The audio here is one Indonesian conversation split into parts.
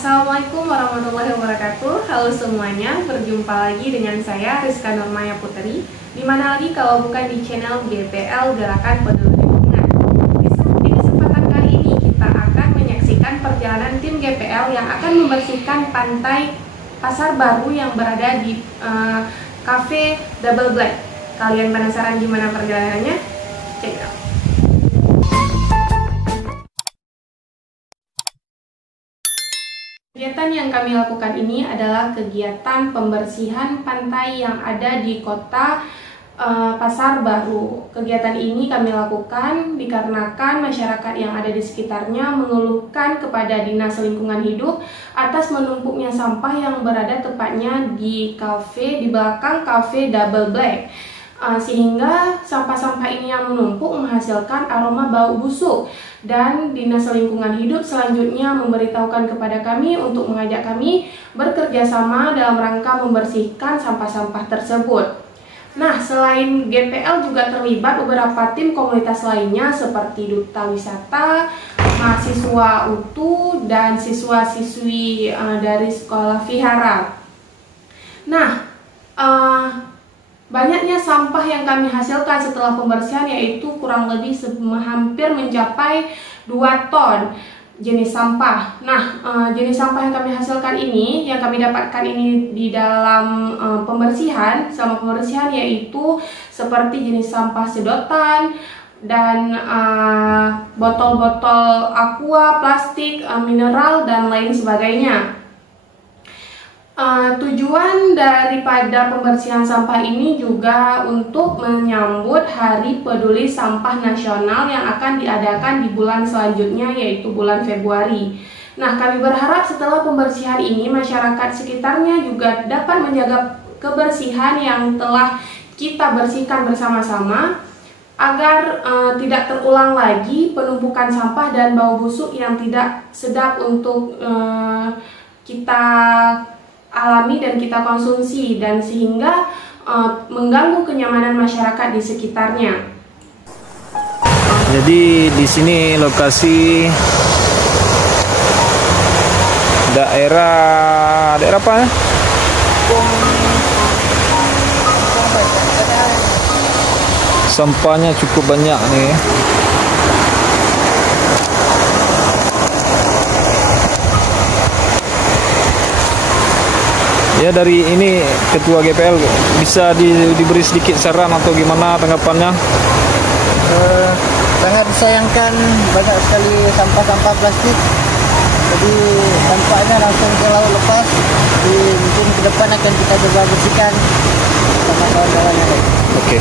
Assalamualaikum warahmatullahi wabarakatuh. Halo semuanya, berjumpa lagi dengan saya Rizka Nurmaya Putri. Dimana lagi kalau bukan di channel GPL Gerakan Peduli Lingkungan. Di kesempatan kali ini kita akan menyaksikan perjalanan tim GPL yang akan membersihkan pantai Pasar Baru yang berada di Cafe Double Black. Kalian penasaran gimana perjalanannya? Check it out. Kegiatan yang kami lakukan ini adalah kegiatan pembersihan pantai yang ada di kota Pasar Baru. Kegiatan ini kami lakukan dikarenakan masyarakat yang ada di sekitarnya mengeluhkan kepada Dinas Lingkungan Hidup atas menumpuknya sampah yang berada tepatnya di belakang Cafe Double Black. Sehingga sampah-sampah ini yang menumpuk menghasilkan aroma bau busuk, dan Dinas Lingkungan Hidup selanjutnya memberitahukan kepada kami untuk mengajak kami bekerja sama dalam rangka membersihkan sampah-sampah tersebut. Nah, selain GPL juga terlibat beberapa tim komunitas lainnya seperti Duta Wisata, mahasiswa UTU, dan siswa-siswi dari sekolah Vihara. Nah, banyaknya sampah yang kami hasilkan setelah pembersihan yaitu kurang lebih hampir mencapai 2 ton jenis sampah. Nah, jenis sampah yang kami hasilkan ini, yang kami dapatkan ini di dalam selama pembersihan yaitu seperti jenis sampah sedotan dan botol-botol aqua, plastik, mineral, dan lain sebagainya. Tujuan daripada pembersihan sampah ini juga untuk menyambut Hari Peduli Sampah Nasional yang akan diadakan di bulan selanjutnya, yaitu bulan Februari. Nah, kami berharap setelah pembersihan ini masyarakat sekitarnya juga dapat menjaga kebersihan yang telah kita bersihkan bersama-sama agar tidak terulang lagi penumpukan sampah dan bau busuk yang tidak sedap untuk kita alami dan kita konsumsi, dan sehingga mengganggu kenyamanan masyarakat di sekitarnya. Jadi di sini lokasi daerah apa? Sampahnya cukup banyak nih. Ya, dari ini Ketua GPL bisa diberi sedikit saran atau gimana tanggapannya? Sangat disayangkan banyak sekali sampah-sampah plastik. Jadi dampaknya langsung ke laut lepas. Jadi mungkin ke depan akan kita coba bersihkan sama kawan-kawan yang lain. Oke.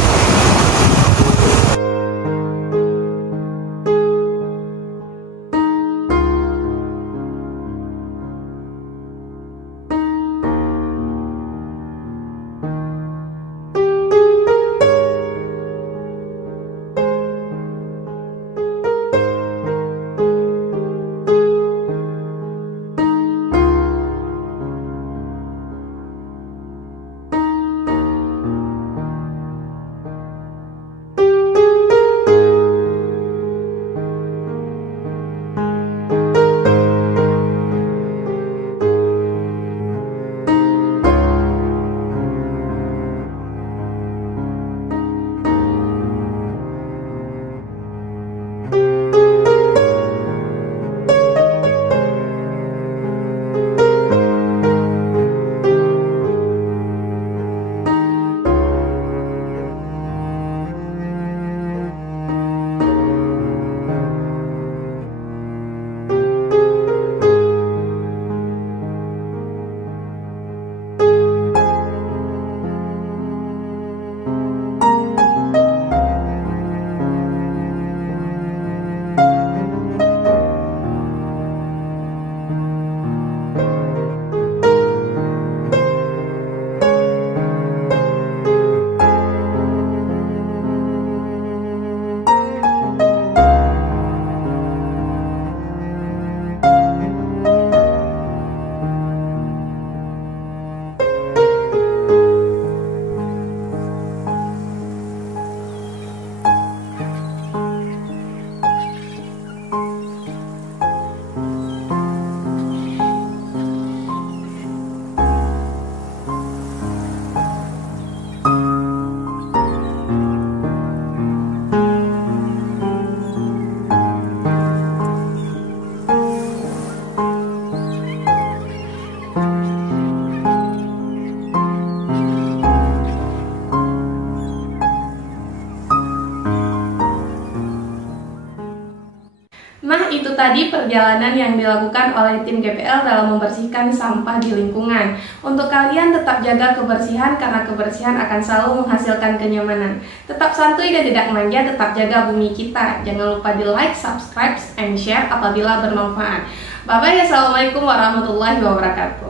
tadi perjalanan yang dilakukan oleh tim GPL dalam membersihkan sampah di lingkungan. Untuk kalian tetap jaga kebersihan karena kebersihan akan selalu menghasilkan kenyamanan. Tetap santuy dan tidak manja, tetap jaga bumi kita. Jangan lupa di like, subscribe, and share apabila bermanfaat. Bye-bye, assalamualaikum warahmatullahi wabarakatuh.